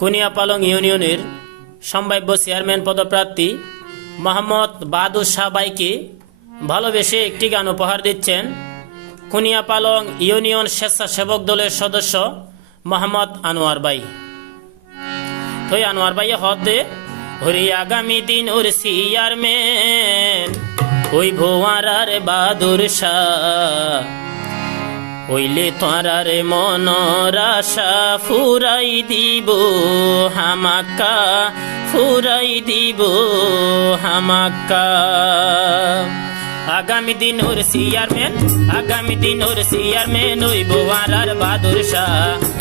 কুনিয়াপালং ইউনিয়নের সম্ভাব্য চেয়ারম্যান পদপ্রার্থী মোহাম্মদ বাহাদুর শাহ ভাইকে ভালোবেসে একটি গান উপহার দিচ্ছেন কুনিয়াপালং ইউনিয়ন স্বেচ্ছাসেবক দলের সদস্য মোহাম্মদ আনোয়ার ভাই। তো আনোয়ার ভাই হদে হরি আগামী দিন ওর চেয়ারম্যান ওই ভোয়ারার বাহাদুর শাহ ওইলে তোরারে মনের আশা ফুরাই দিব হামাকা, ফুরাই দিব হামাকা। আগামী দিন ওর চেয়ারম্যান, আগামী দিন ওর চেয়ারম্যান ওই বোয়ারার বাহাদুর শাহ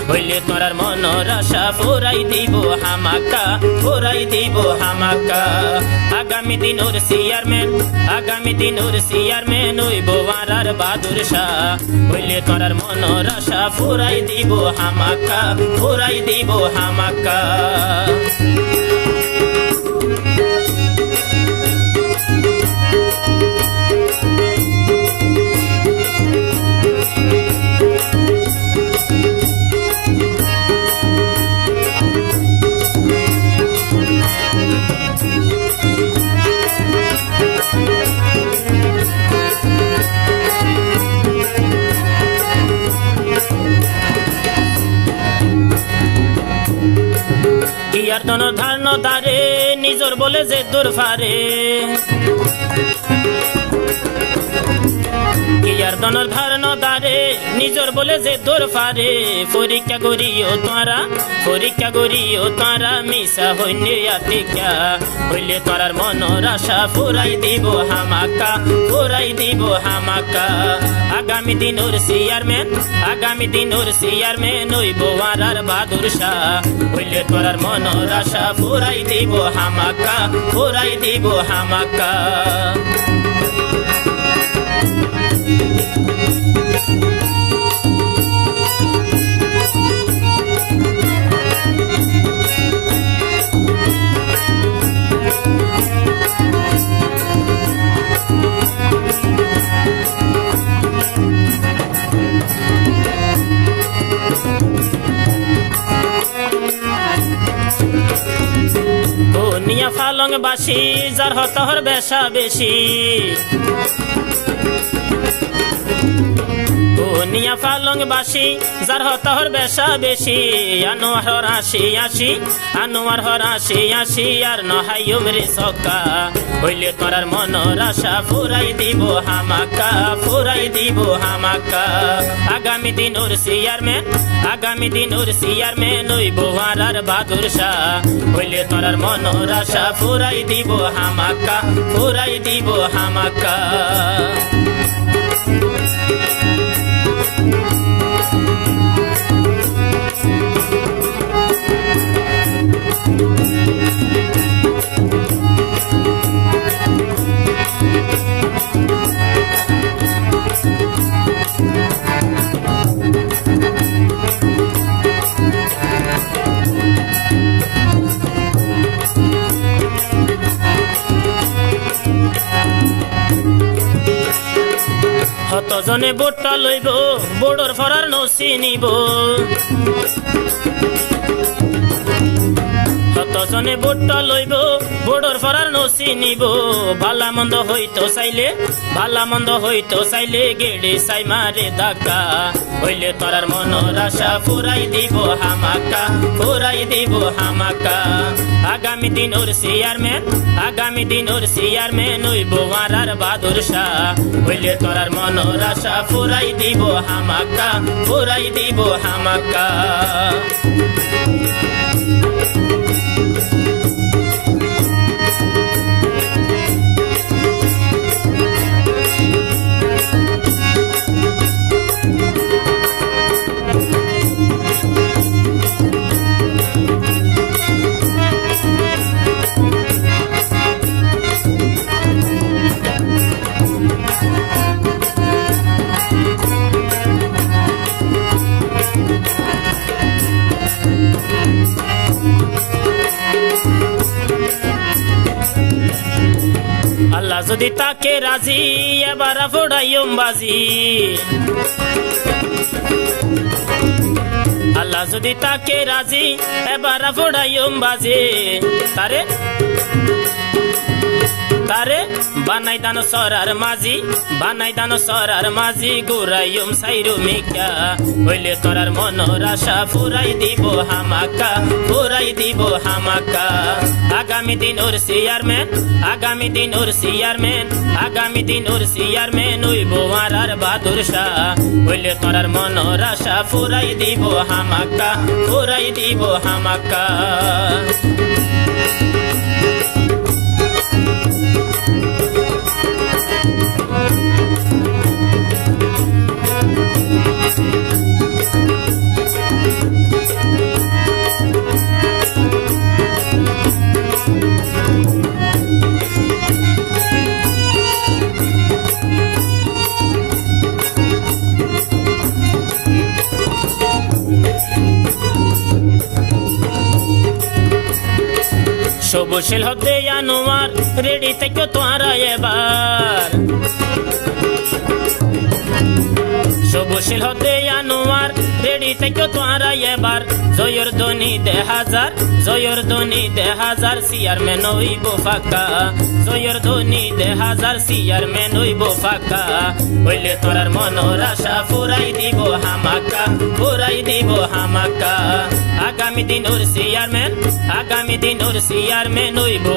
হইলে তোরার মনের আশা ফুরাই দিব হামাকা, ফুরাই দিব হামাকা। আগামী দিন ওর চেয়ারম্যান, আগামী দিন ওর চেয়ারম্যান ওই বোয়ারার বাহাদুর শাহ হইলে তোরার মনের আশা ফুরাই দিব হামাকা, ফুরাই দিব হামাকা। ইয়ার দন ধারণ দারে নিজর বলে যে দূর ফারে, ইয়ার দনর ধারণ দারে নিজর বলে যে দূর ফারে। পরীক্ষা করিও তোরা, পরীক্ষা করিও তোরা মিশা হইনে আতিকা হইলে তোরার মনের আশা ফুরাই দিব হামাকা, ফুরাই দিব হামাকা। আগামী দিন ওর চেয়ারম্যান, আগামী দিন ওর চেয়ারম্যান ওই বোয়ারার বাহাদুর শাহ হইলে তোরার মনের আশা ফুরাই দিব হামাকা, ফুরাই দিব হামাকা। ফালং বাসি যার হতহর বেশা বেশি, নিয়া ফালং বাসি যার হতহর বেশা বেশি। আনোয়ার হর আসি আসি, আনোয়ার হর আসি আসি আর নহাইম রে সকা হইলে তোরার মনের আশা ফুরাই দিব হামাকা, ফুরাই দিব হামাকা। আগামী দিন ওর চেয়ারম্যান, আগামী দিন ওর চেয়ারম্যান ওই বোয়ারার বাহাদুর শাহ হইলে তোরার মনের আশা ফুরাই দিব হামাকা, ফুরাই দিব হামাকা। হতজনে বোটটা লইব বোর্ডর ফরার নসি নিব, হতজনে বোটটা লইব বোর্ডর ফরার নসি নিব। ভালা মন্দ হইতো চাইলে, ভালা মন্দ হইতো চাইলে গেড়ে চাই মারে দাকা হইলে তোরার মনের আশা ফুরাই দিব হামাকা, ফুরাই দিব হামাকা। আগামী দিন ওর চেয়ারম্যান, আগামী দিন ওর চেয়ারম্যান ওই বোয়ারার বাহাদুর শাহ হইলে তোরার মনের আশা ফুরাই দিব হামাকা, ফুরাই দিব হামাকা। আল্লাহ যদি তাকে রাজি এবার ফোড়াইম বাজি, আল্লাহ যদি তাকে রাজি এবার ফোড়াইম বাজি তারে তারে বানাই দান সরার মাঝি বানাই দান সরার মাঝি গুরাইম সাইরু মিকা হইলে তোরার মনের আশা ফুরাই দিব হামাকা ফুরাই দিব হামাকা আগামী দিন ওর চেয়ারম্যান আগামী দিন ওর চেয়ারম্যান আগামী দিন ওর চেয়ারম্যান হইব আর বাহাদুর শাহ হইলে তোরার মনের আশা ফুরাই দিব হামাকা ফুরাই দিব হামাকা সবুশীল হতে আনোয়ার রেডি থেকে তোরা এবার সবুশীল হতে আনোয়ার রেডি থেকে তোরা এবার জয়ের ধ্বনি দে হাজার জয়ের ধ্বনি দে হাজার চেয়ারম্যান হইব ফাঁকা জয়ের ধ্বনি দে হাজার চেয়ারম্যান হইব ফাঁকা হইলে তোরার মনের আশা ফুরাই দিব হামাকা ফুরাই দিব হামাকা আগামী দিন ওর চেয়ারম্যান আগামী দিন ওর চেয়ারম্যান হইব